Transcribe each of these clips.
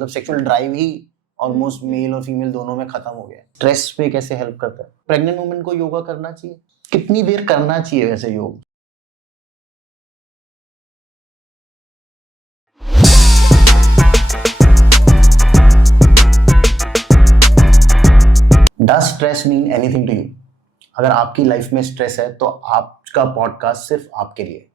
मतलब sexual drive ही almost mail और female दोनों में खत्म हो गया। स्ट्रेस पे कैसे हेल्प करता है? प्रेग्नेंट वुमेन को योगा करना चाहिए? कितनी देर करना चाहिए वैसे योग? Does stress mean anything to you? अगर आपकी लाइफ में स्ट्रेस है तो आपका पॉडकास्ट सिर्फ आपके लिए।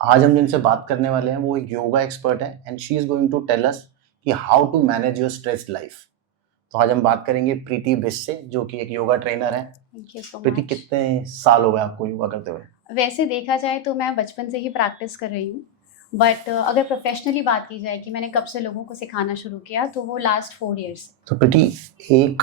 आज हम जिनसे बात करने वाले हैं वो एक योगा एक्सपर्ट है and she is going to tell us कि how to manage your stressed life. तो आज हम बात करेंगे प्रीति बिस से, जो कि एक योगा ट्रेनर है। प्रीति, कितने साल हो गए आपको योगा करते हुए? वैसे देखा जाए तो मैं बचपन से ही प्रैक्टिस कर रही हूँ, बट अगर प्रोफेशनली बात की जाए कि मैंने कब से लोगों को सिखाना शुरू किया तो वो लास्ट 4 years। तो प्रीति, एक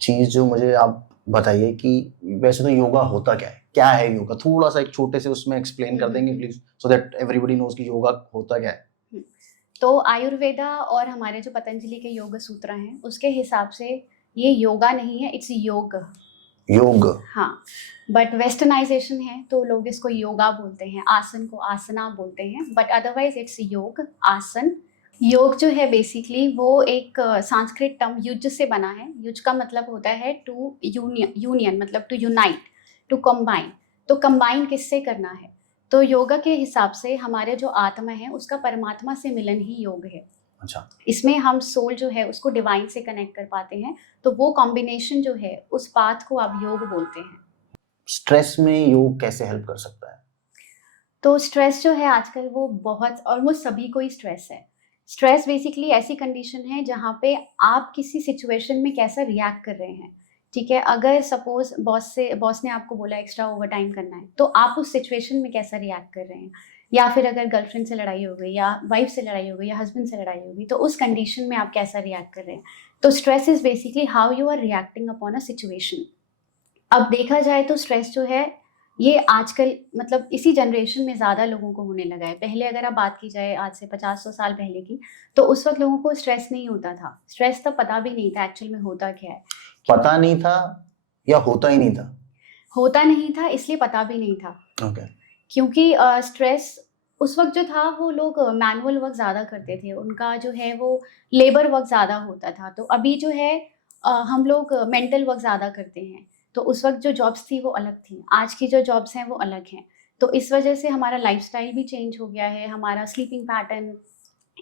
चीज जो मुझे आप बताइए कि वैसे तो योगा होता क्या है योगा? थोड़ा सा एक छोटे से उसमें एक्सप्लेन कर देंगे please, so that everybody knows कि योगा होता क्या है। तो आयुर्वेदा और हमारे जो पतंजलि के योग सूत्र हैं उसके हिसाब से ये योगा नहीं है, इट्स योग। हाँ, बट वेस्टर्नाइजेशन है तो लोग इसको योगा बोलते हैं, आसन को आसना बोलते हैं, बट अदरवाइज इट्स योग, आसन। योग जो है बेसिकली वो एक संस्कृत टर्म युज से बना है। युज का मतलब होता है टू यूनियन, मतलब टू यूनाइट, टू कंबाइन। तो कंबाइन किससे करना है? तो योगा के हिसाब से हमारे जो आत्मा है उसका परमात्मा से मिलन ही योग है। अच्छा, इसमें हम सोल जो है उसको डिवाइन से कनेक्ट कर पाते हैं, तो वो कॉम्बिनेशन जो है उस पाथ को आप योग बोलते हैं। स्ट्रेस में योग कैसे हेल्प कर सकता है? तो स्ट्रेस जो है आजकल वो बहुत, ऑलमोस्ट सभी को ही स्ट्रेस है। स्ट्रेस बेसिकली ऐसी कंडीशन है जहाँ पे आप किसी सिचुएशन में कैसा रिएक्ट कर रहे हैं। ठीक है, अगर सपोज बॉस ने आपको बोला एक्स्ट्रा ओवर टाइम करना है, तो आप उस सिचुएशन में कैसा रिएक्ट कर रहे हैं। या फिर अगर गर्लफ्रेंड से लड़ाई हो गई, या वाइफ से लड़ाई हो गई, या हस्बैंड से लड़ाई हो गई, तो उस कंडीशन में आप कैसा रिएक्ट कर रहे हैं। तो stress is basically how you are reacting upon a situation. अब देखा जाए तो स्ट्रेस जो है ये आजकल मतलब इसी जनरेशन में ज़्यादा लोगों को होने लगा है। पहले अगर आप बात की जाए आज से 50-100 साल पहले की, तो उस वक्त लोगों को स्ट्रेस नहीं होता था। स्ट्रेस तब पता भी नहीं था एक्चुअल में होता क्या है। पता नहीं था या होता ही नहीं था? होता नहीं था इसलिए पता भी नहीं था। ओके। क्योंकि स्ट्रेस उस वक्त जो था वो लोग मैनुअल वर्क ज़्यादा करते थे, उनका जो है वो लेबर वर्क ज़्यादा होता था। तो अभी जो है हम लोग मेंटल वर्क ज़्यादा करते हैं। तो उस वक्त जो जॉब्स थी वो अलग थी, आज की जो जॉब्स हैं वो अलग हैं। तो इस वजह से हमारा लाइफस्टाइल भी चेंज हो गया है, हमारा स्लीपिंग पैटर्न,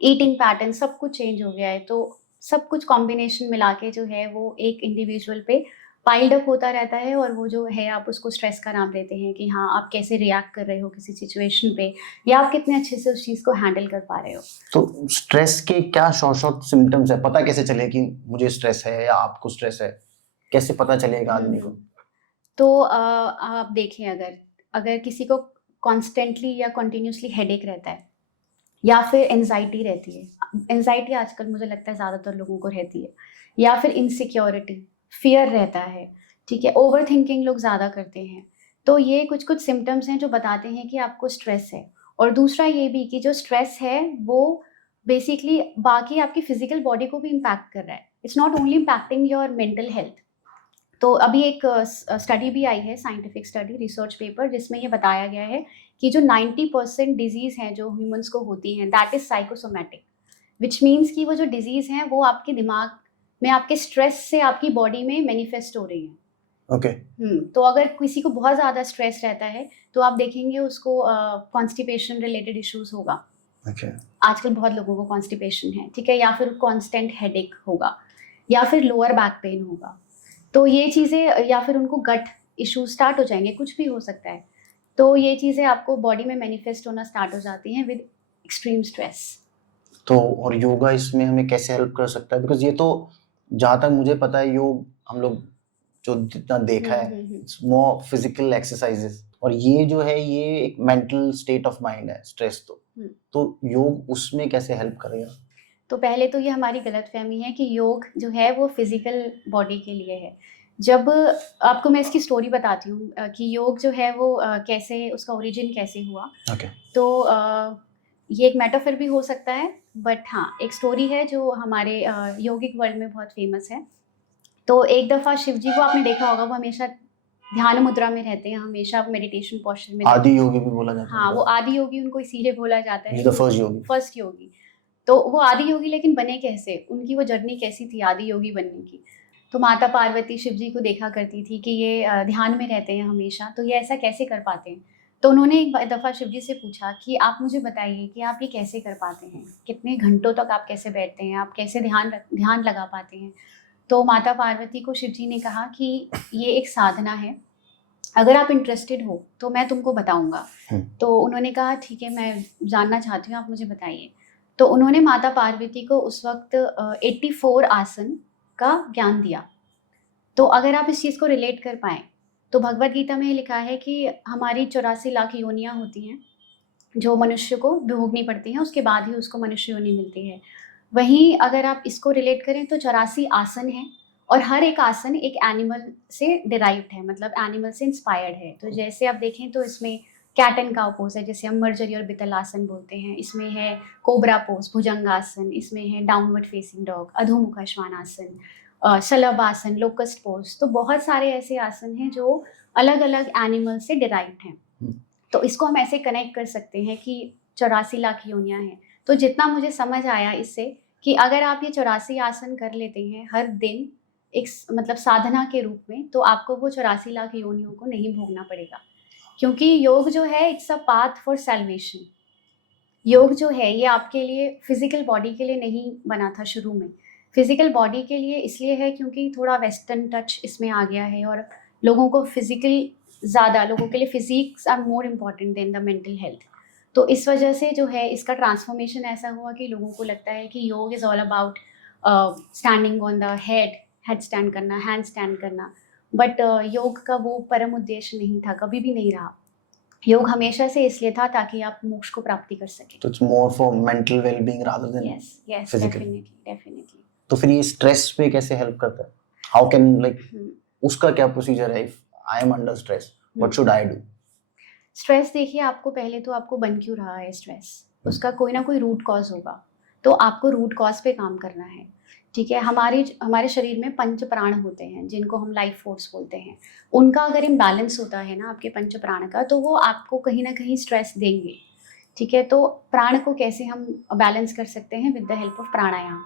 ईटिंग पैटर्न सब कुछ चेंज हो गया है। तो सब कुछ कॉम्बिनेशन मिला के जो है वो एक इंडिविजुअल पे पाइल्ड अप होता रहता है, और वो जो है आप उसको स्ट्रेस का नाम देते हैं कि हाँ आप कैसे रिएक्ट कर रहे हो किसी सिचुएशन पे, या आप कितने अच्छे से उस चीज़ को हैंडल कर पा रहे हो। तो स्ट्रेस के क्या शॉर्ट सिम्टम्स है? पता कैसे चले कि मुझे स्ट्रेस है या आपको स्ट्रेस है? कैसे पता चलेगा आदमी को? तो आप देखें, अगर किसी को कॉन्स्टेंटली या कंटिन्यूसली हेडेक रहता है, या फिर एंजाइटी रहती है। एंजाइटी आजकल मुझे लगता है ज़्यादातर लोगों को रहती है। या फिर इनसिक्योरिटी, फियर रहता है। ठीक है, ओवर थिंकिंग लोग ज़्यादा करते हैं। तो ये कुछ कुछ सिम्टम्स हैं जो बताते हैं कि आपको स्ट्रेस है। और दूसरा ये भी कि जो स्ट्रेस है वो बेसिकली बाकी आपकी फिजिकल बॉडी को भी इम्पैक्ट कर रहा है। It's not only impacting your mental health. तो अभी एक स्टडी भी आई है, साइंटिफिक स्टडी, रिसर्च पेपर, जिसमें ये बताया गया है कि जो 90% डिजीज़ हैं जो ह्यूमंस को होती हैं, that is psychosomatic. Which means कि वो जो डिजीज़ हैं वो आपके दिमाग में आपके स्ट्रेस से आपकी बॉडी में मैनिफेस्ट हो रही हैं। ओके। तो अगर किसी को बहुत ज़्यादा स्ट्रेस रहता है तो आप देखेंगे उसको कॉन्स्टिपेशन रिलेटेड इश्यूज होगा। आजकल बहुत लोगों को कॉन्स्टिपेशन है, ठीक है, या फिर कॉन्स्टेंट हेडेक होगा, या फिर लोअर बैक पेन होगा। तो ये चीज़ें, या फिर उनको गट इश्यूज स्टार्ट हो जाएंगे, कुछ भी हो सकता है। तो ये चीज़ें आपको बॉडी में मैनिफेस्ट होना स्टार्ट हो जाती हैं विद एक्सट्रीम स्ट्रेस। तो और योगा इसमें हमें कैसे हेल्प कर सकता है? बिकॉज ये तो जहाँ तक मुझे पता है योग हम लोग जो जितना देखा है इट्स मोर फिजिकल एक्सरसाइजेस, और ये जो है ये एक मेंटल स्टेट ऑफ माइंड है स्ट्रेस। तो योग उसमें कैसे हेल्प करेगा? तो पहले तो ये हमारी गलतफहमी है कि योग जो है वो फिजिकल बॉडी के लिए है। जब आपको मैं इसकी स्टोरी बताती हूँ कि योग जो है वो कैसे, उसका ओरिजिन कैसे हुआ। तो ये एक मेटाफर भी हो सकता है, बट हाँ एक स्टोरी है जो हमारे योगिक वर्ल्ड में बहुत फेमस है। तो एक दफ़ा शिव जी को आपने देखा होगा, वो हमेशा ध्यान मुद्रा में रहते हैं, हमेशा मेडिटेशन पोस्चर में। आदि योगी भी बोला जाता है। हाँ, वो आदि योगी उनको इसीलिए बोला जाता है, फर्स्ट योगी। फर्स्ट योगी। तो वो आदि योगी लेकिन बने कैसे, उनकी वो जर्नी कैसी थी आदि योगी बनने की। तो माता पार्वती शिव जी को देखा करती थी कि ये ध्यान में रहते हैं हमेशा, तो ये ऐसा कैसे कर पाते हैं। तो उन्होंने एक दफ़ा शिव जी से पूछा कि आप मुझे बताइए कि आप ये कैसे कर पाते हैं, कितने घंटों तक आप कैसे बैठते हैं, आप कैसे ध्यान लगा पाते हैं। तो माता पार्वती को शिव जी ने कहा कि ये एक साधना है, अगर आप इंटरेस्टेड हो तो मैं तुमको बताऊंगा। तो उन्होंने कहा ठीक है, मैं जानना चाहती हूँ, आप मुझे बताइए। तो उन्होंने माता पार्वती को उस वक्त 84 आसन का ज्ञान दिया। तो अगर आप इस चीज़ को रिलेट कर पाएँ, तो भगवद गीता में लिखा है कि हमारी 84 लाख योनियाँ होती हैं, जो मनुष्य को भोगनी पड़ती हैं, उसके बाद ही उसको मनुष्य योनि मिलती है। वहीं अगर आप इसको रिलेट करें तो 84 आसन हैं, और हर एक आसन एक एनिमल से डिराइव्ड है, मतलब एनिमल से इंस्पायर्ड है। तो जैसे आप देखें तो इसमें कैट एंड काउ पोज है, जैसे हम मर्जरी और बितलासन बोलते हैं। इसमें है कोबरा पोज, भुजंगासन, इसमें है डाउनवर्ड फेसिंग डॉग, अधोमुखा श्वानासन, शलभ आसन, लोकस्ट पोज। तो बहुत सारे ऐसे आसन हैं जो अलग अलग एनिमल से डिराइव्ड हैं। तो इसको हम ऐसे कनेक्ट कर सकते हैं कि 84 लाख योनियाँ हैं। तो जितना मुझे समझ आया इससे, कि अगर आप ये 84 आसन कर लेते हैं हर दिन एक मतलब साधना के रूप में, तो आपको वो 84 लाख योनियों को नहीं भोगना पड़ेगा। क्योंकि योग जो है it's a path for salvation. योग जो है ये आपके लिए फिजिकल बॉडी के लिए नहीं बना था शुरू में। फिजिकल बॉडी के लिए इसलिए है क्योंकि थोड़ा वेस्टर्न टच इसमें आ गया है, और लोगों को फिजिकल ज़्यादा, लोगों के लिए physics are more important than the mental health. तो इस वजह से जो है इसका ट्रांसफॉर्मेशन ऐसा हुआ कि लोगों को लगता है कि योग is all about standing on the head stand करना, हैंड स्टैंड करना। बट योग का वो परम उद्देश्य नहीं था, कभी भी नहीं रहा। योग हमेशा से इसलिए था ताकि आप मोक्ष को प्राप्ति कर सकें। तो it's more for mental wellbeing rather than yes, physical. Definitely. तो फिर ये स्ट्रेस पे कैसे हेल्प करता है? हाउ कैन लाइक उसका क्या प्रोसीजर है? If I am under stress, what should I do? Stress देखिए, आपको पहले तो आपको बन क्यों रहा है स्ट्रेस, उसका कोई ना कोई रूट कॉज होगा। तो आपको रूट कॉज पे काम करना है। ठीक है, हमारे शरीर में पंच प्राण होते हैं जिनको हम लाइफ फोर्स बोलते हैं। उनका अगर इम्बैलेंस होता है ना आपके पंच प्राण का, तो वो आपको कहीं ना कहीं स्ट्रेस देंगे। ठीक है, तो प्राण को कैसे हम बैलेंस कर सकते हैं? विद द हेल्प ऑफ प्राणायाम।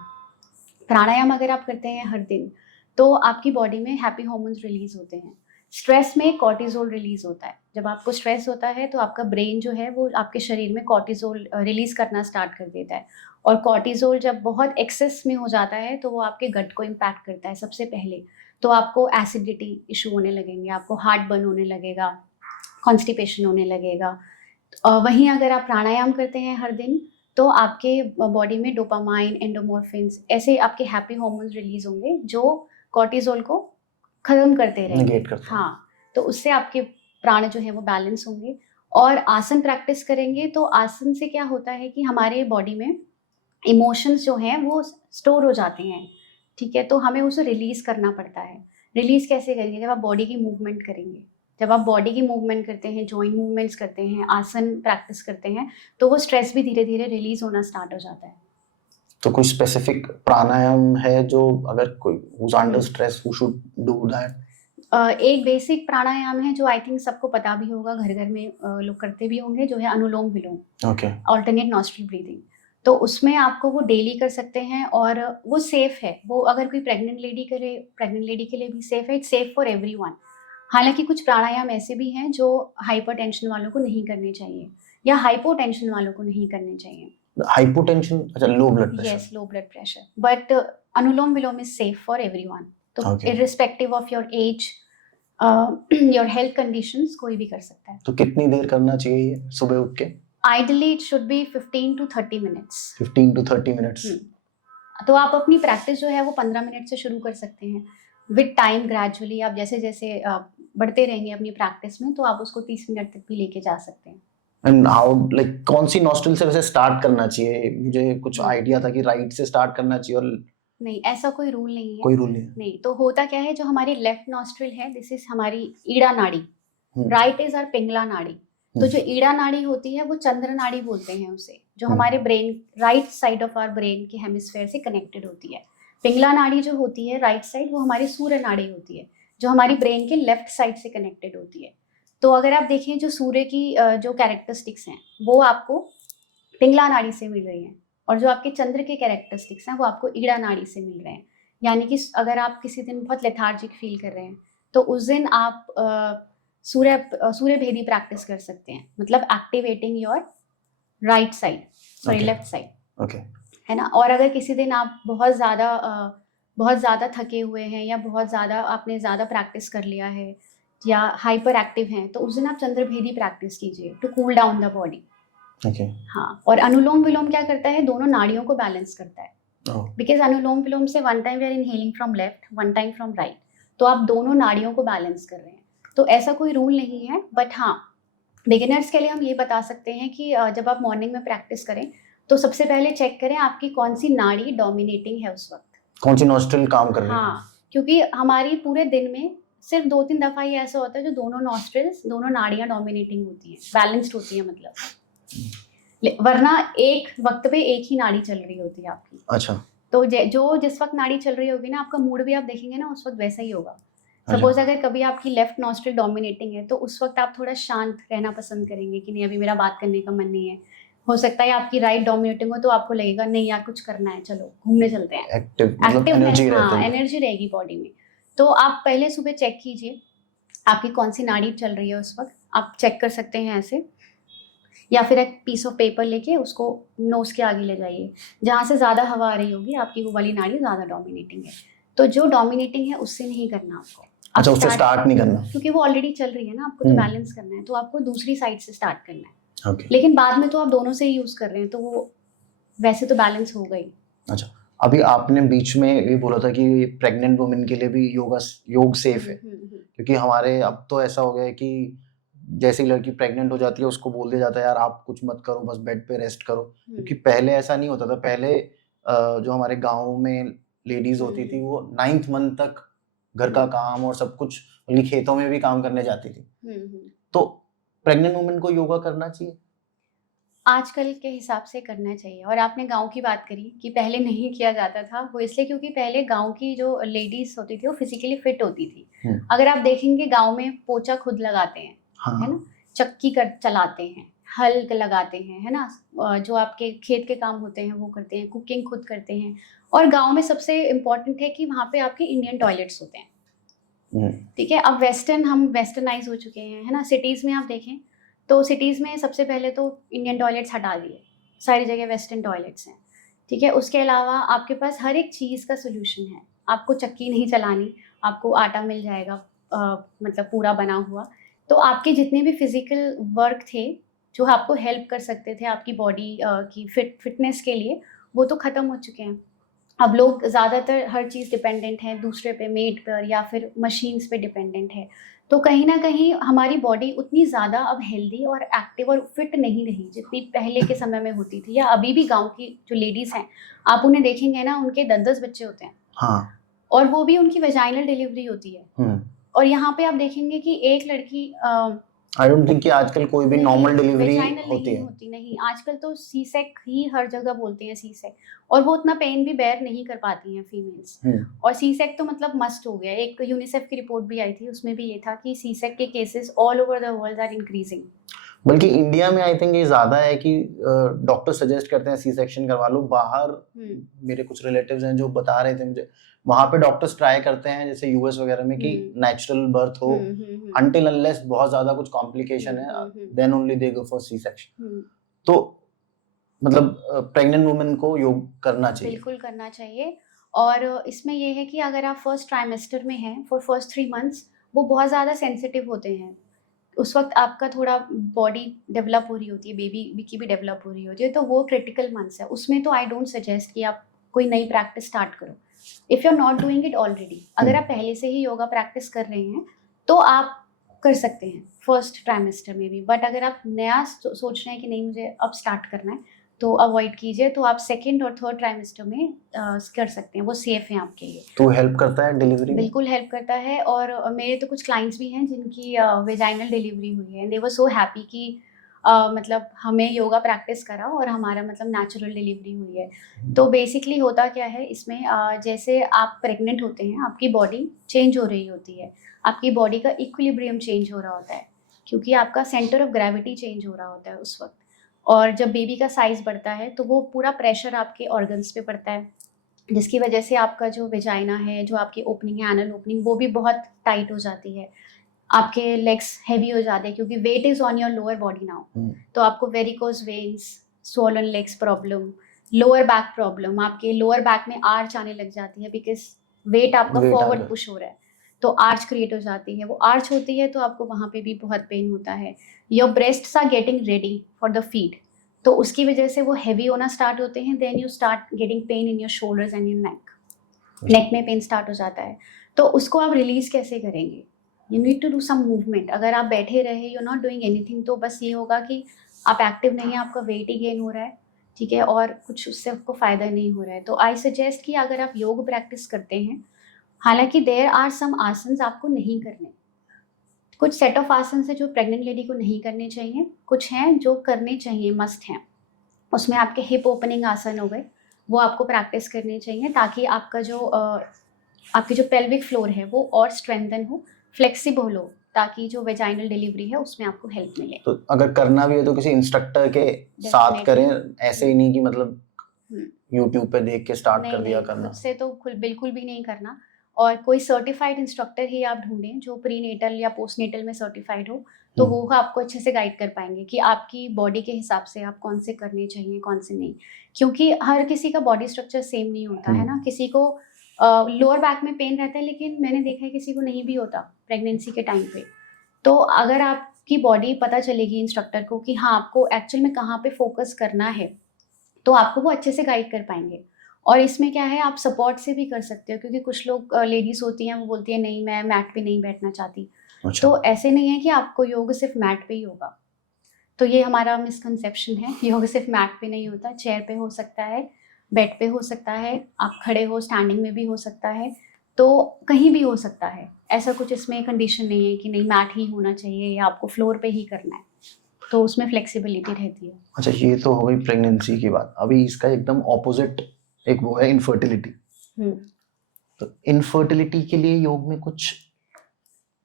प्राणायाम अगर आप करते हैं हर दिन, तो आपकी बॉडी में हैप्पी हार्मोन्स रिलीज होते हैं। स्ट्रेस में कॉर्टिजोल रिलीज होता है। जब आपको स्ट्रेस होता है तो आपका ब्रेन जो है वो आपके शरीर में कॉर्टिजोल रिलीज करना स्टार्ट कर देता है। और कॉर्टिजोल जब बहुत एक्सेस में हो जाता है तो वो आपके गट को इम्पैक्ट करता है सबसे पहले। तो आपको एसिडिटी इशू होने लगेंगे, आपको हार्ट बर्न होने लगेगा, कॉन्स्टिपेशन होने लगेगा। वहीं अगर आप प्राणायाम करते हैं हर दिन, तो आपके बॉडी में डोपामाइन, एंडोमॉर्फिन्स, ऐसे आपके हैप्पी हार्मोन्स रिलीज होंगे जो कॉर्टिजोल को खत्म करते रहेंगे। नेगेट करते हैं। हाँ, तो उससे आपके प्राण जो है वो बैलेंस होंगे। और आसन प्रैक्टिस करेंगे तो आसन से क्या होता है कि हमारे बॉडी में इमोशंस जो हैं वो स्टोर हो जाते हैं। ठीक है, तो हमें उसे रिलीज करना पड़ता है। रिलीज कैसे करेंगे? जब आप बॉडी की मूवमेंट करेंगे। जब आप बॉडी की मूवमेंट करते हैं, जॉइंट मूवमेंट्स करते हैं, आसन प्रैक्टिस करते हैं, तो वो स्ट्रेस भी धीरे धीरे रिलीज होना स्टार्ट हो जाता है। तो कोई स्पेसिफिक प्राणायाम है जो अगर कोई who's under stress who should do that? एक बेसिक प्राणायाम है जो आई थिंक सबको पता भी होगा, घर घर में लोग करते भी होंगे, जो है अनुलोम विलोम, Okay. Alternate nostril breathing. तो उसमें आपको वो डेली कर सकते हैं, और वो सेफ है। वो अगर कोई प्रेग्नेंट लेडी करे, प्रेग्नेंट लेडी के लिए भी सेफ है। It's safe for everyone. हालांकि कुछ प्राणायाम ऐसे भी हैं जो हाइपरटेंशन वालों को नहीं करने चाहिए, या हाइपोटेंशन वालों को नहीं करने चाहिए। हाइपोटेंशन, अच्छा, low blood pressure. Yes, low blood pressure. But anulom vilom is safe for everyone. तो Okay. Irrespective of your age, your health conditions, कोई भी कर सकता है। तो कितनी देर करना चाहिए ये सुबह उठ के? Ideally it should be 15 to 30 minutes. 15 to 30 minutes. तो आप अपनी प्रैक्टिस जो है वो 15 मिनट से शुरू कर सकते हैं। विद टाइम ग्रेजुअली आप जैसे जैसे बढ़ते रहेंगे अपनी प्रैक्टिस में, तो आप उसको 30 मिनट तक भी लेके जा सकते हैं। एंड हाउ, लाइक कौन सी नॉस्ट्रिल से वैसे स्टार्ट करना चाहिए? मुझे कुछ आइडिया था कि राइट से स्टार्ट करना चाहिए, और नहीं, ऐसा कोई रूल नहीं है। कोई रूल नहीं है? नहीं, तो होता क्या है, जो हमारी लेफ्ट नॉस्ट्रिल है, दिस इज हमारी ईड़ा नाड़ी, राइट इज आवर पिंगला नाड़ी। तो जो ईड़ा नाड़ी होती है वो चंद्र नाड़ी बोलते हैं उसे, जो हमारे brain, right side of our brain के हेमिस्फेयर से कनेक्टेड होती है। पिंगला नाड़ी जो होती है राइट साइड, वो हमारी सूर्य नाड़ी होती है, जो हमारी ब्रेन के लेफ्ट साइड से कनेक्टेड होती है। तो अगर आप देखें जो सूर्य की जो कैरेक्टरिस्टिक्स हैं वो आपको पिंगला नाड़ी से मिल रही हैं। और जो आपके चंद्र के कैरेक्टरिस्टिक्स हैं वो आपको ईड़ा नाड़ी से मिल रहे हैं। यानी कि अगर आप किसी दिन बहुत लेथार्जिक फील कर रहे हैं तो उस दिन आप सूर्य भेदी प्रैक्टिस कर सकते हैं, मतलब activating your right side, sorry Okay. Left side, okay है ना। और अगर किसी दिन आप बहुत ज़्यादा थके हुए हैं या बहुत ज़्यादा आपने ज़्यादा प्रैक्टिस कर लिया है या हाइपर एक्टिव हैं तो उस दिन आप चंद्रभेदी प्रैक्टिस कीजिए to cool down the body. Okay हाँ, और अनुलोम विलोम क्या करता है, दोनों नाड़ियों को बैलेंस करता है। बिकॉज अनुलोम विलोम से one time we are inhaling from left, one time from right, तो आप दोनों नाड़ियों को बैलेंस कर रहे हैं। तो ऐसा कोई रूल नहीं है, बट हाँ बिगिनर्स के लिए हम ये बता सकते हैं कि जब आप मॉर्निंग में प्रैक्टिस करें तो सबसे पहले चेक करें आपकी कौन सी नाड़ी डोमिनेटिंग है उस वक्त, कौन सी नॉस्ट्रिल काम कर रही है। हाँ, क्योंकि हमारी पूरे दिन में सिर्फ 2-3 दफा ही ऐसा होता है जो दोनों नॉस्ट्रिल्स, दोनों नाड़ियां डोमिनेटिंग होती हैं, बैलेंस्ड होती है मतलब, वरना एक वक्त पे एक ही नाड़ी चल रही होती है आपकी। अच्छा तो जो जिस वक्त नाड़ी चल रही होगी ना, आपका मूड भी आप देखेंगे ना उस वक्त वैसा ही होगा। अच्छा। सपोज अगर कभी आपकी लेफ्ट नॉस्ट्रिल डोमिनेटिंग है तो उस वक्त आप थोड़ा शांत रहना पसंद करेंगे कि नहीं अभी मेरा बात करने का मन नहीं है। हो सकता है आपकी राइट डोमिनेटिंग हो तो आपको लगेगा नहीं यार कुछ करना है, चलो घूमने चलते हैं, एक्टिव मतलब एनर्जी रहती है। एनर्जी रहेगी बॉडी में। तो आप पहले सुबह चेक कीजिए आपकी कौन सी नाड़ी चल रही है उस वक्त, आप चेक कर सकते हैं ऐसे, या फिर एक पीस ऑफ पेपर लेके उसको नोज के आगे ले जाइए, जहाँ से ज़्यादा हवा आ रही होगी आपकी वो वाली नाड़ी ज़्यादा डोमिनेटिंग है। तो जो डोमिनेटिंग है उससे नहीं करना आपको, अच्छा उससे स्टार्ट नहीं करना, क्योंकि वो ऑलरेडी चल रही है ना, आपको तो बैलेंस करना है, तो आपको दूसरी साइड से स्टार्ट करना है। Okay. लेकिन बाद में तो आप दोनों से ही यूज कर रहे हैं तो वो वैसे तो बैलेंस होगा ही। अच्छा, अभी आपने बीच में ये बोला था कि प्रेग्नेंट वुमेन के लिए भी योग सेफ है, क्योंकि हमारे अब तो ऐसा हो गया है कि जैसे ही लड़की प्रेग्नेंट हो जाती है उसको बोल दिया जाता है यार आप कुछ मत करो, बस बेड पे रेस्ट करो, क्योंकि पहले ऐसा नहीं होता था। पहले जो हमारे गाँव में लेडीज होती थी वो 9th मंथ तक घर का काम और सब कुछ, बल्कि खेतों में भी काम करने जाती थी। तो प्रेग्नेंट वुमेन को योगा करना चाहिए? आजकल के हिसाब से करना चाहिए। और आपने गांव की बात करी कि पहले नहीं किया जाता था, वो इसलिए क्योंकि पहले गांव की जो लेडीज होती थी वो फिजिकली फिट होती थी। अगर आप देखेंगे गांव में पोछा खुद लगाते हैं, है ना, चक्की कर चलाते हैं, हल लगाते हैं, है ना, जो आपके खेत के काम होते हैं वो करते हैं, कुकिंग खुद करते हैं। और गांव में सबसे इम्पोर्टेंट है कि वहाँ पे आपके इंडियन टॉयलेट्स होते हैं। ठीक है, अब हम वेस्टर्नाइज हो चुके हैं, है ना। सिटीज़ में आप देखें तो सिटीज़ में सबसे पहले तो इंडियन टॉयलेट्स हटा दिए, सारी जगह वेस्टर्न टॉयलेट्स हैं। ठीक है, उसके अलावा आपके पास हर एक चीज़ का सोल्यूशन है, आपको चक्की नहीं चलानी, आपको आटा मिल जाएगा मतलब पूरा बना हुआ। तो आपके जितने भी फिजिकल वर्क थे जो आपको हेल्प कर सकते थे आपकी बॉडी की फिटनेस के लिए, वो तो ख़त्म हो चुके हैं। अब लोग ज़्यादातर हर चीज़ डिपेंडेंट है दूसरे पे, मेड पर या फिर मशीन्स पे डिपेंडेंट है। तो कहीं ना कहीं हमारी बॉडी उतनी ज़्यादा अब हेल्दी और एक्टिव और फिट नहीं रही जितनी पहले के समय में होती थी। या अभी भी गांव की जो लेडीज़ हैं आप उन्हें देखेंगे ना, उनके 10-10 बच्चे होते हैं। हाँ। और वो भी उनकी वेजाइनल डिलीवरी होती है। और यहाँ पे आप देखेंगे कि एक लड़की आई डोंट थिंक कि आजकल कोई भी नॉर्मल डिलीवरी होती है। नहीं, आजकल तो सी सेक ही हर जगह बोलते हैं, सी सेक, और वो उतना पेन भी बेयर नहीं कर पाती हैं फीमेल्स। और सी सेक तो मतलब मस्ट हो गया। एक यूनिसेफ की रिपोर्ट भी आई थी, उसमें भी ये था कि सी सेक के cases all over the world are increasing. बल्कि इंडिया में आई थिंक ये ज्यादा है कि डॉक्टर सजेस्ट करते हैं सी सेक्शन करवा लो। बाहर मेरे कुछ रिलेटिव्स हैं जो बता रहे थे मुझे, वहां पे डॉक्टर्स ट्राई करते हैं जैसे यूएस वगैरह में कि नेचुरल बर्थ हो, अनटिल अनलेस बहुत ज्यादा कुछ कॉम्प्लिकेशन है, then only they go for C section. तो मतलब प्रेग्नेंट वुमेन को योग करना चाहिए, बिल्कुल करना चाहिए। और इसमें यह है कि अगर आप फर्स्ट ट्राइमेस्टर में हैं, फॉर फर्स्ट 3 मंथ्स, वो बहुत ज़्यादा सेंसिटिव होते हैं। उस वक्त आपका थोड़ा बॉडी डेवलप हो रही होती है, बेबी की भी डेवलप हो रही होती है, तो वो क्रिटिकल मंथ्स है। उसमें तो आई डोंट सजेस्ट कि आप कोई नई प्रैक्टिस स्टार्ट करो if you are not doing it already. अगर आप पहले से ही योगा प्रैक्टिस कर रहे हैं तो आप कर सकते हैं फर्स्ट ट्राइमेस्टर में भी। बट अगर आप नया सोच रहे हैं कि नहीं मुझे अब स्टार्ट करना है, तो अवॉइड कीजिए। तो आप सेकेंड और थर्ड ट्राइमेस्टर में कर सकते हैं, वो सेफ है आपके लिए। तो हेल्प करता है डिलीवरी? बिल्कुल हेल्प करता है। और मेरे तो कुछ क्लाइंट्स भी हैं जिनकी वेजाइनल डिलीवरी हुई है, दे वर सो हैप्पी कि मतलब हमें योगा प्रैक्टिस करा और हमारा मतलब नेचुरल डिलीवरी हुई है। तो बेसिकली होता क्या है इसमें, जैसे आप प्रेग्नेंट होते हैं आपकी बॉडी चेंज हो रही होती है, आपकी बॉडी का इक्विलिब्रियम चेंज हो रहा होता है, क्योंकि आपका सेंटर ऑफ ग्रेविटी चेंज हो रहा होता है उस वक्त। और जब बेबी का साइज़ बढ़ता है तो वो पूरा प्रेशर आपके ऑर्गन्स पे पड़ता है, जिसकी वजह से आपका जो वेजाइना है, जो आपकी ओपनिंग है, एनल ओपनिंग, वो भी बहुत टाइट हो जाती है। आपके लेग्स हेवी हो जाते हैं क्योंकि weight is on your lower body now. तो आपको varicose veins, swollen legs problem, lower back problem, आपके लोअर बैक में आर्च आने लग जाती है बिकॉज वेट आपका Weight आ फॉरवर्ड गया। पुश हो रहा है, तो आर्च क्रिएट हो जाती है। वो आर्च होती है तो आपको वहाँ पे भी बहुत पेन होता है। Your breasts are getting ready for the feed, तो उसकी वजह से वो हैवी होना स्टार्ट होते हैं। Then you start getting pain in your shoulders and your neck में पेन स्टार्ट हो जाता है। तो उसको आप रिलीज कैसे करेंगे? You need to do some movement. अगर आप बैठे रहे, यू नॉट डूइंग एनीथिंग, तो बस ये होगा कि आप एक्टिव नहीं है, आपका वेट ही गेन हो रहा है, ठीक है, और कुछ उससे आपको फ़ायदा नहीं हो रहा है। तो आई सजेस्ट कि अगर आप योग प्रैक्टिस करते हैं, हालांकि देयर आर सम आसन्स आपको नहीं करने, कुछ सेट ऑफ आसन है जो प्रेग्नेंट लेडी को नहीं करने चाहिए, कुछ हैं जो करने चाहिए, मस्ट हैं। उसमें आपके हिप ओपनिंग आसन हो गए, वो आपको प्रैक्टिस करनी चाहिए ताकि आपका जो आपकी जो पेल्विक फ्लोर है वो और स्ट्रेंथन हो, फ्लेक्सिबल हो, ताकि जो वेजाइनल डिलीवरी है उसमें आपको हेल्प मिले। तो अगर करना भी है तो किसी इंस्ट्रक्टर के साथ Definitely. करें, ऐसे ही नहीं कि मतलब हम्म, यूट्यूब पे देख के स्टार्ट नहीं कर दिया नहीं, करना। खुद से तो बिल्कुल भी नहीं करना। और कोई सर्टिफाइड इंस्ट्रक्टर ही आप ढूंढें जो प्रीनेटल या पोस्टनेटल में सर्टिफाइड हो, तो वो आपको अच्छे से गाइड कर पाएंगे कि आपकी बॉडी के हिसाब से आप कौन से करने चाहिए, कौन से नहीं। क्योंकि हर किसी का बॉडी स्ट्रक्चर सेम नहीं होता है ना। किसी को लोअर बैक में पेन रहता है, लेकिन मैंने देखा है किसी को नहीं भी होता प्रेगनेंसी के टाइम पे। तो अगर आपकी बॉडी पता चलेगी इंस्ट्रक्टर को कि हाँ आपको एक्चुअल में कहाँ पे फोकस करना है, तो आपको वो अच्छे से गाइड कर पाएंगे। और इसमें क्या है, आप सपोर्ट से भी कर सकते हो, क्योंकि कुछ लोग लेडीज होती हैं वो बोलती है नहीं मैं मैट पे नहीं बैठना चाहती। अच्छा। तो ऐसे नहीं है कि आपको योग सिर्फ मैट पे ही होगा। तो ये हमारा मिसकंसेप्शन है, योग सिर्फ मैट पे नहीं होता, चेयर पे हो सकता है, बेड पे हो सकता है, आप खड़े हो स्टैंडिंग में भी हो सकता है, तो कहीं भी हो सकता है। ऐसा कुछ इसमें कंडीशन नहीं है कि नहीं मैट ही होना चाहिए या आपको फ्लोर पे ही करना है, तो उसमें फ्लेक्सिबिलिटी रहती है। अच्छा, ये तो हो गई प्रेगनेंसी की बात। अभी इसका एकदम ऑपोजिट एक वो है इनफर्टिलिटी। तो इनफर्टिलिटी के लिए योग में कुछ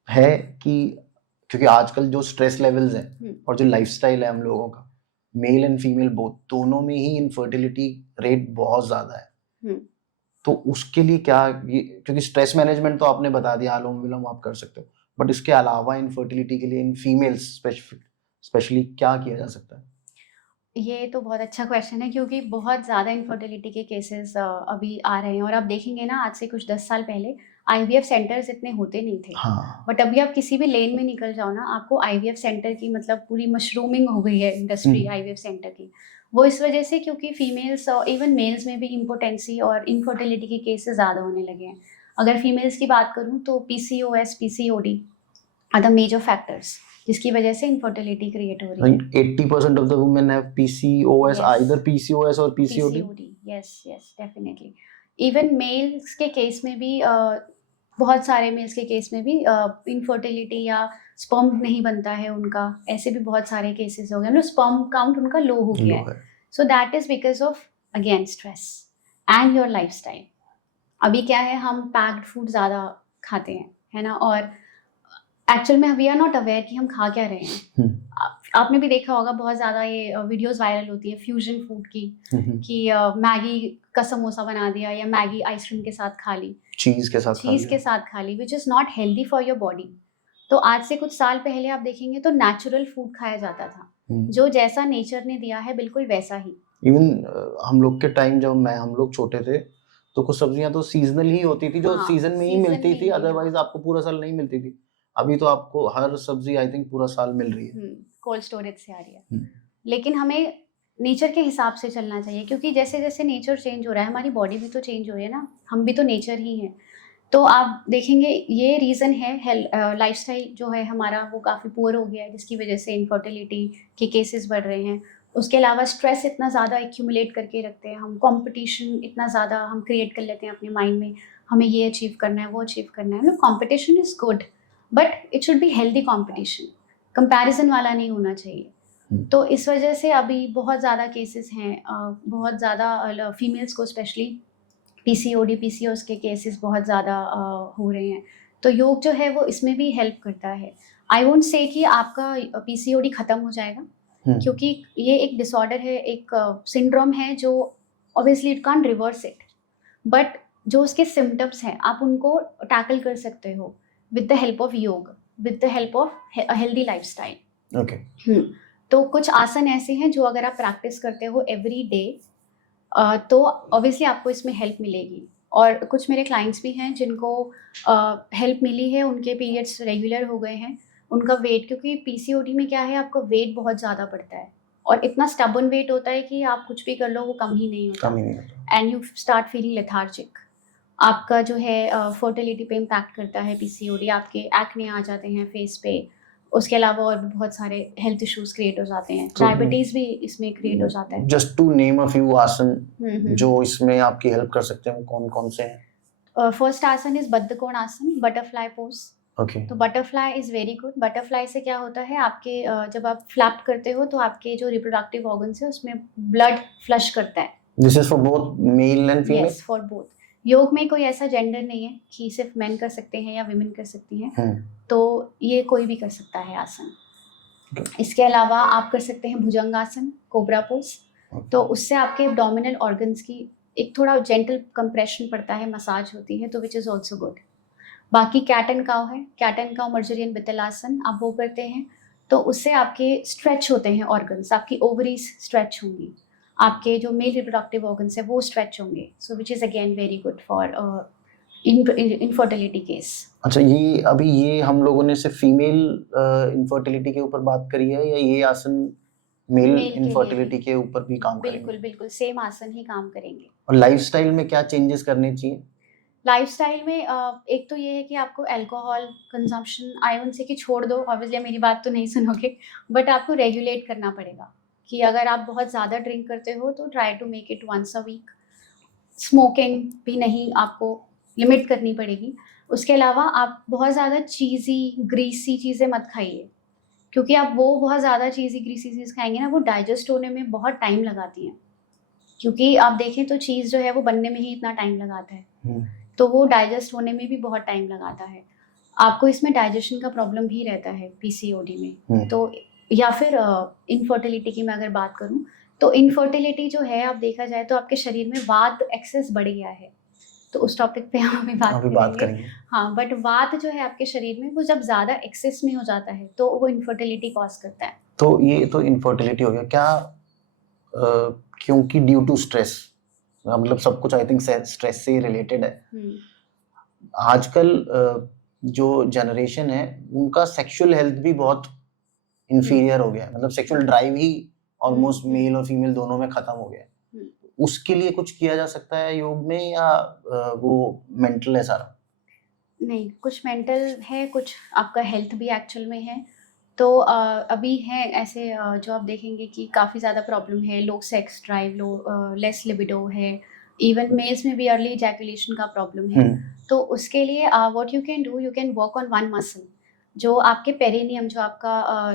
है कि, क्योंकि आजकल जो स्ट्रेस लेवल्स हैं और जो लाइफस्टाइल है हम लोगों का, मेल एंड फीमेल बोथ, दोनों में ही इनफर्टिलिटी रेट बहुत ज्यादा है। तो उसके लिए क्या ये, क्योंकि स्ट्रेस मैनेजमेंट तो आपने बता दिया, अनुलोम विलोम आप कर सकते हो, बट इसके अलावा इनफर्टिलिटी के लिए इन फीमेल्स स्पेशली क्या किया जा सकता है? ये तो बहुत अच्छा क्वेश्चन है, क्योंकि बहुत ज़्यादा इनफर्टिलिटी के केसेस अभी आ रहे हैं। और आप देखेंगे ना, आज से कुछ 10 साल पहले आईवीएफ सेंटर्स इतने होते नहीं थे। हाँ। बट अभी आप किसी भी लेन में निकल जाओ ना, आपको आईवीएफ सेंटर की मतलब पूरी मशरूमिंग हो गई है इंडस्ट्री आईवीएफ सेंटर की। वो इस वजह से क्योंकि फीमेल्स और इवन मेल्स में भी इम्पोटेंसी और इनफर्टिलिटी के केसेस ज़्यादा होने लगे हैं। अगर फीमेल्स की बात करूँ तो PCOS, PCOD are the major factors जिसकी वजह से इनफर्टिलिटी क्रिएट हो रही है। 80% of the women have PCOS, Yes. either PCOS or PCOD. yes definitely. Even males के केस में भी बहुत सारे मेल्स के केस में भी इनफर्टिलिटी या स्पर्म नहीं बनता है उनका, ऐसे भी बहुत सारे केसेस हो गए, मतलब स्पर्म काउंट उनका लो हो गया है। So that is because of again stress and your lifestyle. अभी क्या है, हम पैक्ड फूड ज़्यादा खाते हैं, है ना, और एक्चुअल में वी आर नॉट अवेयर कि हम खा क्या रहे हैं। आपने भी देखा होगा बहुत ज़्यादा ये वीडियोस वायरल होती है फ्यूजन फूड की, कि मैगी का समोसा बना दिया या मैगी आइसक्रीम के साथ खा ली, चीज के साथ खा ली, which is not healthy for your body. तो आज से कुछ साल पहले आप देखेंगे तो नेचुरल फूड खाया जाता था, जो जैसा नेचर ने दिया है बिल्कुल वैसा ही। इवन हम लोग के टाइम जब हम लोग छोटे थे तो कुछ सब्जियां तो सीजनल ही होती थी, जो सीजन में ही मिलती थी, अदरवाइज आपको पूरा साल नहीं मिलती थी। अभी तो आपको हर सब्जी आई थिंक पूरा साल मिल रही है, कोल्ड स्टोरेज से आ रही है। लेकिन हमें नेचर के हिसाब से चलना चाहिए, क्योंकि जैसे जैसे नेचर चेंज हो रहा है, हमारी बॉडी भी तो चेंज हो रही है ना, हम भी तो नेचर ही हैं। तो आप देखेंगे ये रीज़न है, लाइफस्टाइल जो है हमारा वो काफ़ी पुअर हो गया है, जिसकी वजह से इनफर्टिलिटी के केसेस बढ़ रहे हैं। उसके अलावा स्ट्रेस इतना ज़्यादा एक्यूमुलेट करके रखते हैं हम, कंपटीशन इतना ज़्यादा हम क्रिएट कर लेते हैं अपने माइंड में, हमें ये अचीव करना है, वो अचीव करना है। मतलब competition is good, but it should be healthy competition, comparison वाला नहीं होना चाहिए। तो इस वजह से अभी बहुत ज़्यादा केसेस हैं, बहुत ज़्यादा फीमेल्स को स्पेशली पीसीओडी, पीसीओएस के केसेस बहुत ज़्यादा हो रहे हैं। तो योग जो है वो इसमें भी हेल्प करता है। आई वोंट से कि आपका पीसीओडी ख़त्म हो जाएगा, क्योंकि ये एक डिसऑर्डर है, एक सिंड्रोम है जो obviously it can't reverse it, but जो उसके सिम्टम्स हैं आप उनको टैकल कर सकते हो विद द हेल्प ऑफ योग, with the help of healthy lifestyle. Okay. तो कुछ आसन ऐसे हैं जो अगर आप प्रैक्टिस करते हो एवरी डे तो ऑब्वियसली आपको इसमें हेल्प मिलेगी। और कुछ मेरे क्लाइंट्स भी हैं जिनको हेल्प मिली है, उनके पीरियड्स रेगुलर हो गए हैं, उनका वेट, क्योंकि पीसीओडी में क्या है आपका वेट बहुत ज़्यादा बढ़ता है और इतना स्टबन वेट होता है कि आप कुछ भी कर लो वो कम ही नहीं होता, and you start feeling lethargic. आपका जो है फर्टिलिटी पे इम्पैक्ट करता है पीसीओडी, आपके एक्ने आ जाते हैं फेस पे, उसके अलावा और भी बहुत सारे हेल्थ इश्यूज क्रिएट हो जाते हैं, डायबिटीज भी इसमें क्रिएट हो जाता है। Just to name a few asan जो इसमें आपकी हेल्प कर सकते हैं, कौन कौन से हैं? फर्स्ट आसन इज बद्धकोण आसन, बटरफ्लाई पोज। ओके। तो butterfly is very good. Butterfly से क्या होता है, आपके जब आप फ्लैप करते हो तो आपके जो रिप्रोडक्टिव ऑर्गन्स है उसमें ब्लड फ्लश करता है। This is for both male and female? Yes, for both. योग में कोई ऐसा जेंडर नहीं है कि सिर्फ मेन कर सकते हैं या विमेन कर सकती हैं, तो ये कोई भी कर सकता है आसन। इसके अलावा आप कर सकते हैं भुजंगासन, कोबरा पोज। तो उससे आपके एब्डोमिनल ऑर्गन्स की एक थोड़ा जेंटल कंप्रेशन पड़ता है, मसाज होती है, तो विच इज़ ऑल्सो गुड। बाकी कैट एंड काउ है, कैट एंड काउ मर्जरियन बितलासन, आप वो करते हैं तो उससे आपके स्ट्रेच होते हैं ऑर्गन्स, आपकी ओवरीज स्ट्रेच होंगी, आपके जो मेल रिप्रोडक्टिव ऑर्गन्स है वो स्ट्रेच होंगे, so which is again very good for infertility case. अच्छा, ये अभी ये हम लोगों ने सिर्फ फीमेल इनफर्टिलिटी के ऊपर बात करी है या ये आसन मेल इनफर्टिलिटी के ऊपर भी काम करेंगे? बिल्कुल बिल्कुल सेम आसन ही काम करेंगे। और लाइफस्टाइल में क्या चेंजेस करने चाहिए? लाइफस्टाइल में एक तो ये है कि आपको alcohol consumption, I would say कि छोड़ दो, ऑब्वियसली मेरी बात तो नहीं सुनोगे, बट आपको रेगुलेट करना पड़ेगा कि अगर आप बहुत ज़्यादा ड्रिंक करते हो तो try to make it once a week. Smoking भी नहीं, आपको लिमिट करनी पड़ेगी। उसके अलावा आप बहुत ज़्यादा चीज़ी ग्रीसी चीज़ें मत खाइए, क्योंकि आप वो बहुत ज़्यादा चीज़ी ग्रीसी चीज़ खाएंगे ना, वो डाइजेस्ट होने में बहुत टाइम लगाती हैं, क्योंकि आप देखें तो चीज़ जो है वो बनने में ही इतना टाइम लगाता है, तो वो डाइजेस्ट होने में भी बहुत टाइम लगाता है। आपको इसमें डाइजेशन का प्रॉब्लम भी रहता है पीसीओडी में। तो या फिर इनफर्टिलिटी की मैं अगर बात करूं तो इनफर्टिलिटी जो है, आप देखा जाए तो आपके शरीर में वात एक्सेस बढ़ गया है, तो उस टॉपिक पे हम अभी बात करेंगे। हाँ, बट वात जो है आपके शरीर में वो जब ज़्यादा एक्सेस में हो जाता है तो वो इनफर्टिलिटी कॉज करता है। तो ये तो इनफर्टिलिटी हो गया क्या? क्योंकि ड्यू टू स्ट्रेस, मतलब सब कुछ आई थिंक स्ट्रेस से ही रिलेटेड है। आजकल जो जनरेशन है उनका सेक्सुअल हेल्थ भी बहुत इंफीरियर हो गया है, मतलब सेक्सुअल ड्राइव ही ऑलमोस्ट मेल और फीमेल दोनों में खत्म हो गया है। उसके लिए कुछ किया जा सकता है योग में या वो मेंटल है सारा? नहीं, कुछ मेंटल है, कुछ आपका हेल्थ भी एक्चुअल में है। तो अभी हैं ऐसे जो आप देखेंगे कि काफ़ी ज़्यादा प्रॉब्लम है, लो सेक्स ड्राइव, लेस लिबिडो है, इवन मेल्स में भी अर्ली इजैकुलेशन का प्रॉब्लम है। तो उसके लिए what you can do, you can work on one muscle, जो आपके पेरिनियम, जो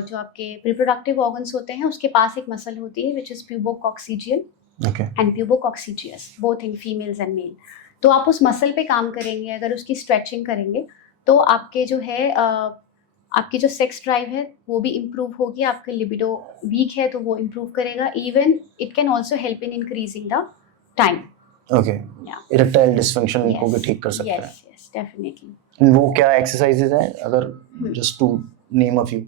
जो आपके रिप्रोडक्टिव ऑर्गन्स होते हैं उसके पास एक मसल होती है which is pubococcygeal and pubococcygeus, both in females and male. तो आप उस मसल पे काम करेंगे, अगर उसकी स्ट्रेचिंग करेंगे तो आपके जो है आपकी जो सेक्स ड्राइव है वो भी इम्प्रूव होगी, आपका लिबिडो वीक है तो वो इम्प्रूव करेगा, even it can also help in increasing the time. Okay, erectile dysfunction को भी ठीक कर सकता है। Yes, definitely. वो क्या एक्सरसाइजेज हैं, अगर just to name a few?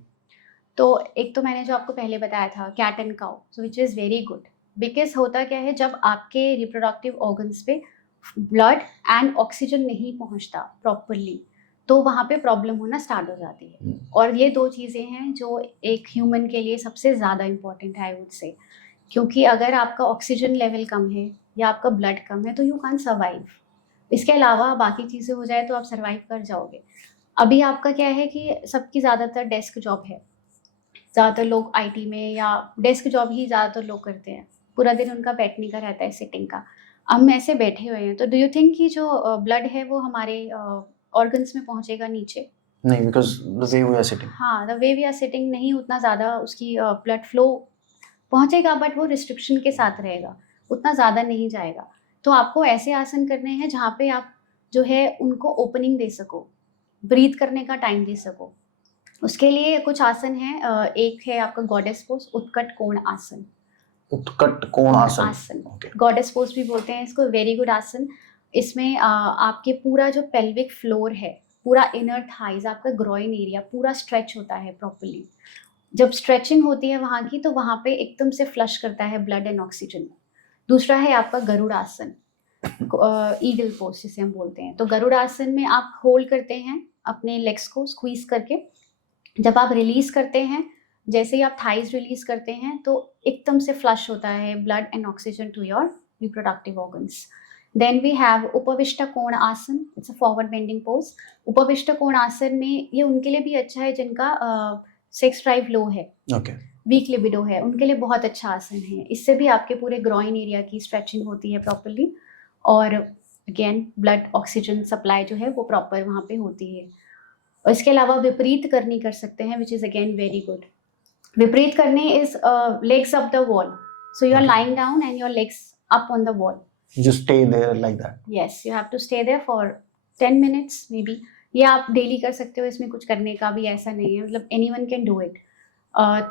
तो एक तो मैंने जो आपको पहले बताया था cat and cow, so which is very good, because होता क्या है, जब आपके रिप्रोडक्टिव ऑर्गन्स पे ब्लड एंड ऑक्सीजन नहीं पहुंचता प्रॉपरली तो वहाँ पे प्रॉब्लम होना स्टार्ट हो जाती है। और ये दो चीज़ें हैं जो एक ह्यूमन के लिए सबसे ज़्यादा इम्पॉर्टेंट है आई वुड से, क्योंकि अगर आपका ऑक्सीजन लेवल कम है या आपका ब्लड कम है तो यू कैन सर्वाइव। इसके अलावा बाकी चीज़ें हो जाए तो आप सर्वाइव कर जाओगे। अभी आपका क्या है कि सबकी ज़्यादातर डेस्क जॉब है, ज़्यादातर लोग आईटी में या डेस्क जॉब ही ज़्यादातर लोग करते हैं, पूरा दिन उनका बैठने का रहता है, सिटिंग का। हम ऐसे बैठे हुए हैं तो डू यू थिंक कि जो ब्लड है वो हमारे ऑर्गन्स में पहुंचेगा नीचे? नहीं, because the way we are sitting. हाँ, the way we are sitting नहीं उतना ज़्यादा उसकी ब्लड फ्लो पहुंचेगा, बट वो रिस्ट्रिक्शन के साथ रहेगा, उतना ज़्यादा नहीं जाएगा। तो आपको ऐसे आसन करने हैं जहाँ पे आप जो है उनको ओपनिंग दे सको, ब्रीथ करने का टाइम दे सको, उसके लिए कुछ आसन है, एक है आपका गॉडेस पोज, उत्कट कोण आसन। उत्कट कोण आसन। आसन ओके। गॉडेस पोज भी बोलते हैं इसको। वेरी गुड आसन। इसमें आपके पूरा जो पेल्विक फ्लोर है, पूरा इनर थाइज, आपका ग्रॉइन एरिया पूरा स्ट्रेच होता है प्रॉपर्ली। जब स्ट्रेचिंग होती है वहाँ की, तो वहाँ पे एकदम से फ्लश करता है ब्लड एंड ऑक्सीजन। दूसरा है आपका गरुड़ आसन, ईगल पोज जिसे हम बोलते हैं। तो गरुड़ आसन में आप होल्ड करते हैं अपने लेग्स को स्क्वीज करके। जब आप रिलीज करते हैं, जैसे ही आप थाइज रिलीज करते हैं, तो एकदम से फ्लश होता है blood and oxygen to your reproductive organs. Then we have upavistha कोण asana. It's a forward bending pose. उपविष्ट कोण आसन में ये उनके लिए भी अच्छा है जिनका सेक्स ड्राइव लो है, ओके। वीक लिबिडो है, उनके लिए बहुत अच्छा आसन है। इससे भी आपके पूरे ग्रॉइन एरिया की स्ट्रेचिंग होती है प्रॉपर्ली, और अगेन ब्लड ऑक्सीजन सप्लाई जो है वो प्रॉपर वहाँ पे होती है। और इसके अलावा विपरीत करनी कर सकते हैं, which is again very good. Viparit Karani is legs up the wall. So you are Okay. Lying down and your legs up on the wall. Just stay there like that. Yes, you have to stay there for 10 minutes maybe. ये आप daily कर सकते हो, इसमें कुछ करने का भी ऐसा नहीं है, मतलब anyone can do it.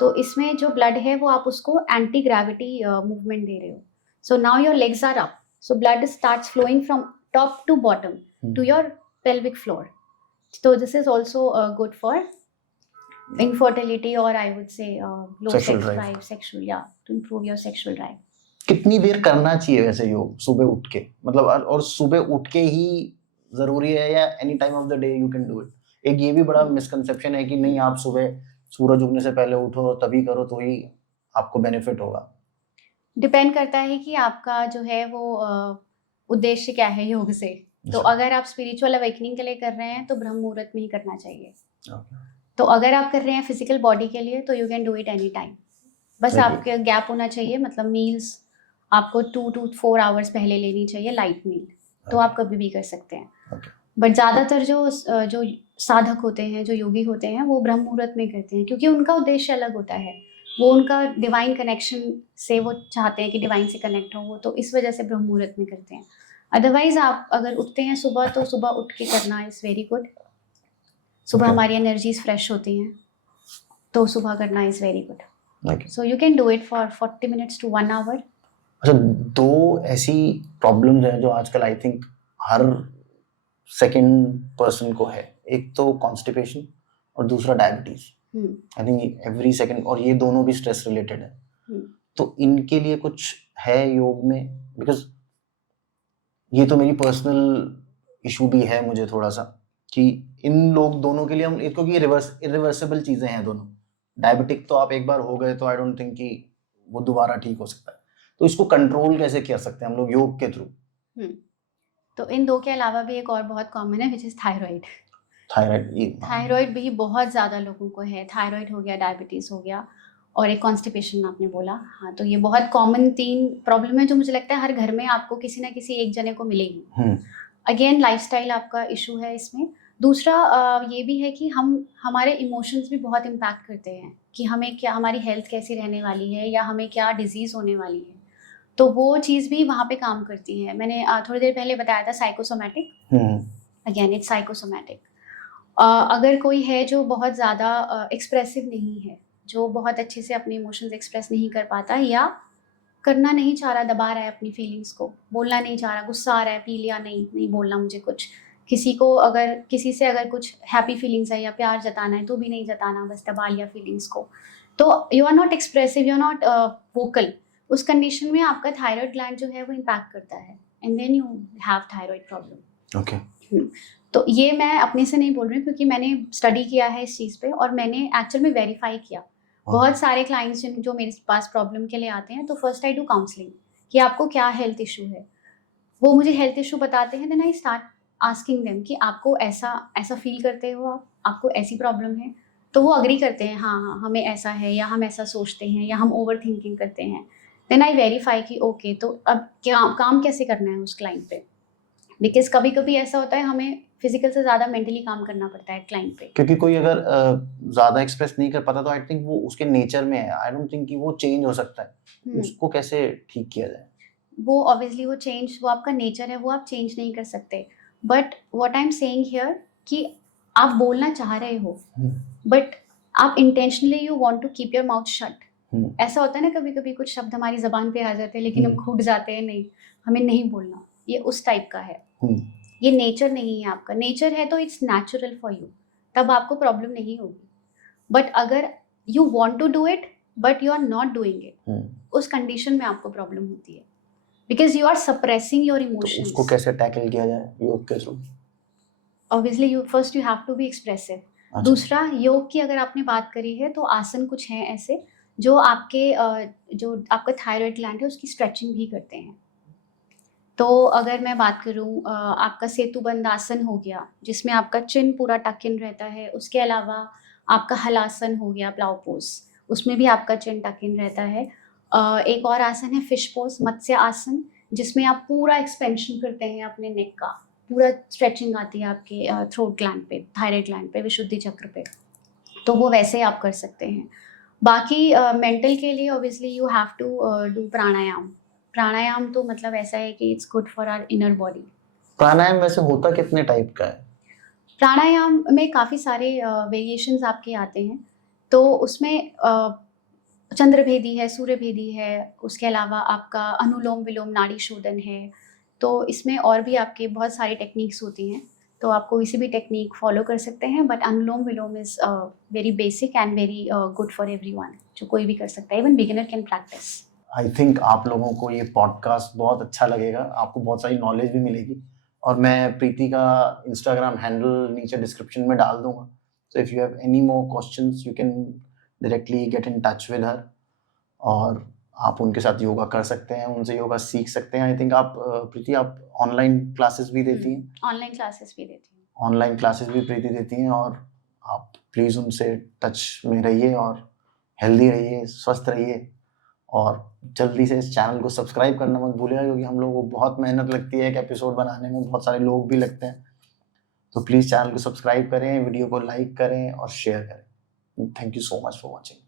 तो इसमें जो ब्लड है वो आप उसको एंटी ग्रेविटी मूवमेंट दे रहे हो। So now your legs are up, so blood starts flowing from top to bottom to your pelvic floor. So this is also good for infertility, or I would say low Sexual sex drive. drive, sexual, yeah, to improve your sexual drive. कितनी देर करना चाहिए वैसे योग सुबह उठ के, मतलब और सुबह उठ के ही जरूरी है या any time of the day you can do it? एक ये भी बड़ा मिसकंसेप्शन है कि नहीं आप सुबह सूरज उगने से पहले उठो तभी करो तो ही आपको बेनिफिट होगा। डिपेंड करता है कि आपका जो है वो उद्देश्य क्या है योग से। तो अगर आप स्पिरिचुअल अवेकनिंग के लिए कर रहे हैं तो ब्रह्म मुहूर्त में ही करना चाहिए। तो अगर आप कर रहे हैं फिजिकल बॉडी के लिए तो you can do it any time. बस आपके गैप होना चाहिए, मतलब मील्स आपको 2 to 4 आवर्स पहले लेनी चाहिए, लाइट मील। तो आप कभी भी कर सकते हैं। बट ज़्यादातर जो साधक होते हैं, जो योगी होते हैं, वो ब्रह्म मुहूर्त में करते हैं, क्योंकि उनका उद्देश्य अलग होता है। वो उनका डिवाइन कनेक्शन से वो चाहते हैं कि डिवाइन से कनेक्ट हो वो, तो इस वजह से ब्रह्म मुहूर्त में करते हैं। अदरवाइज आप अगर उठते हैं सुबह, तो सुबह उठ के करना इज़ वेरी गुड। सुबह हमारी एनर्जीज फ्रेश होती हैं, तो सुबह करना is very good. So you can do it for 40 minutes to 1 hour. अच्छा, दो ऐसी प्रॉब्लम्स हैं जो आजकल I think her second person को है। एक तो कॉन्स्टिपेशन और दूसरा diabetes. I think every second, और ये दोनों भी स्ट्रेस रिलेटेड है। तो इनके लिए कुछ है योग में? बिकॉज ये तो मेरी पर्सनल इशू भी है मुझे थोड़ा सा, कि इन लोग दोनों के लिए हम, क्योंकि ये इरिवर्सिबल चीजें हैं दोनों। डायबिटिक तो आप एक बार हो गए तो आई डोंट थिंक कि वो दोबारा ठीक हो सकता है। तो इसको कंट्रोल कैसे कर सकते हैं हम लोग योग के थ्रू? तो इन दो के अलावा भी एक और बहुत कॉमन है, which is thyroid. Thyroid thyroid भी बहुत ज़्यादा लोगों को है। थायराइड हो गया, डायबिटीज़ हो गया, और एक कॉन्स्टिपेशन आपने बोला। हाँ, तो ये बहुत कॉमन 3 प्रॉब्लम है जो मुझे लगता है हर घर में आपको किसी ना किसी एक जने को मिलेगी। अगेन लाइफस्टाइल आपका इशू है इसमें। दूसरा ये भी है कि हमारे इमोशंस भी बहुत इम्पैक्ट करते हैं कि हमें क्या, हमारी हेल्थ कैसी रहने वाली है, या हमें क्या डिजीज़ होने वाली है। तो वो चीज़ भी वहाँ पे काम करती है। मैंने थोड़ी देर पहले बताया था साइकोसोमैटिक। Again it's psychosomatic. अगर कोई है जो बहुत ज़्यादा एक्सप्रेसिव नहीं है, जो बहुत अच्छे से अपने इमोशंस एक्सप्रेस नहीं कर पाता, या करना नहीं चाह रहा, दबा रहा है अपनी फीलिंग्स को, बोलना नहीं चाह रहा, गुस्सा आ रहा है, पी लिया, नहीं बोलना मुझे कुछ, किसी से अगर कुछ हैप्पी फीलिंग्स है या प्यार जताना है तो भी नहीं जताना, बस दबा लिया फीलिंग्स को, तो you are not expressive, you are not vocal. उस कंडीशन में आपका थायराइड ग्लैंड जो है वो इम्पैक्ट करता है, and then you have thyroid problem. Okay. तो ये मैं अपने से नहीं बोल रही हूँ, क्योंकि मैंने स्टडी किया है इस चीज़ पे, और मैंने एक्चुअल में वेरीफाई किया। बहुत सारे क्लाइंट्स जो मेरे पास प्रॉब्लम के लिए आते हैं, तो फर्स्ट आई डू काउंसलिंग कि आपको क्या हेल्थ इशू है। वो मुझे हेल्थ इशू बताते हैं, then I start asking them कि आपको ऐसा फील करते हो, आपको ऐसी प्रॉब्लम है? तो वो अग्री करते हैं, हाँ हमें ऐसा है, या हम ऐसा सोचते हैं, या हम ओवर थिंकिंग करते हैं। देन आई वेरीफाई कि ओके, तो अब काम कैसे करना है उस क्लाइंट पे, बिकॉज कभी कभी ऐसा होता है हमें फिजिकल से ज़्यादा मेंटली काम करना पड़ता है क्लाइंट पे। क्योंकि कोई अगर ज़्यादा एक्सप्रेस नहीं कर पाता तो आई थिंक वो उसके नेचर में है, आई डोंट थिंक कि वो चेंज हो सकता है। उसको कैसे ठीक किया जाए? वो ऑब्वियसली वो आपका नेचर है, वो आप चेंज नहीं कर सकते। But what I am saying here कि आप बोलना चाह रहे हो, बट आप intentionally you want to keep your mouth shut. Hmm, ऐसा होता है ना कभी कभी कुछ शब्द हमारी जबान पे आ जाते हैं लेकिन हम हम्म, घुट जाते हैं, नहीं हमें नहीं बोलना, ये उस टाइप का है। हम्म, ये नेचर नहीं है आपका, नेचर है तो इट्स नेचुरल फॉर यू, तब आपको प्रॉब्लम नहीं होगी। बट अगर you want to do it but you are not doing it, hmm. उस कंडीशन में आपको प्रॉब्लम होती है, because you are suppressing your तो उसको इमोशंस। कैसे टैकल किया जाए योग के through? Obviously you first you have to be expressive. अच्छा। दूसरा, योग की अगर आपने बात करी है तो आसन कुछ हैं ऐसे जो आपके जो आपका थायराइड ग्लैंड है उसकी स्ट्रेचिंग भी करते हैं। तो अगर मैं बात करूँ, आपका सेतुबंध आसन हो गया जिसमें आपका चिन पूरा टक इन रहता है, उसके अलावा आपका हलासन हो गया, प्लाव पोज, उसमें भी आपका चिन टक इन रहता है। एक और आसन है फिश पोज, मत्स्य आसन, जिसमें आप पूरा एक्सपेंशन करते हैं अपने नेक का, पूरा स्ट्रेचिंग आती है आपके थ्रोट ग्लैंड पे, थायराइड ग्लैंड पे, विशुद्धि चक्र पे, तो वो वैसे आप कर सकते हैं। बाकी मेंटल के लिए obviously you have to do pranayama. प्राणायाम तो मतलब ऐसा है कि it's good for our inner body. प्राणायाम वैसे होता कितने टाइप का है? प्राणायाम में काफ़ी सारे वेरिएशंस आपके आते हैं, तो उसमें चंद्रभेदी है, सूर्यभेदी है, उसके अलावा आपका अनुलोम विलोम नाड़ी शोधन है, तो इसमें और भी आपके बहुत सारी टेक्निक्स होती हैं, तो आप कोई सी भी टेक्निक फॉलो कर सकते हैं। But anulom vilom is very basic and very good for everyone, जो कोई भी कर सकता है, even beginner can practice. I think आप लोगों को ये पॉडकास्ट बहुत अच्छा लगेगा, आपको बहुत सारी नॉलेज भी मिलेगी, और मैं प्रीति का इंस्टाग्राम हैंडल नीचे डिस्क्रिप्शन में डाल दूंगा, so if you have any more questions you can directly get in touch with her, और आप उनके साथ योगा कर सकते हैं, उनसे योगा सीख सकते हैं। आई थिंक आप प्रीति आप ऑनलाइन क्लासेस भी देती हैं? ऑनलाइन क्लासेस भी देती हूँ। ऑनलाइन क्लासेस भी प्रीति देती हैं, और आप प्लीज़ उनसे टच में रहिए और हेल्दी रहिए, स्वस्थ रहिए, और जल्दी से इस चैनल को सब्सक्राइब करना मत भूलिएगा, क्योंकि हम लोगों को बहुत मेहनत लगती है एक एपिसोड बनाने में, बहुत सारे लोग भी लगते हैं, तो प्लीज़ चैनल को सब्सक्राइब करें, वीडियो को लाइक करें और शेयर करें। Thank you so much for watching.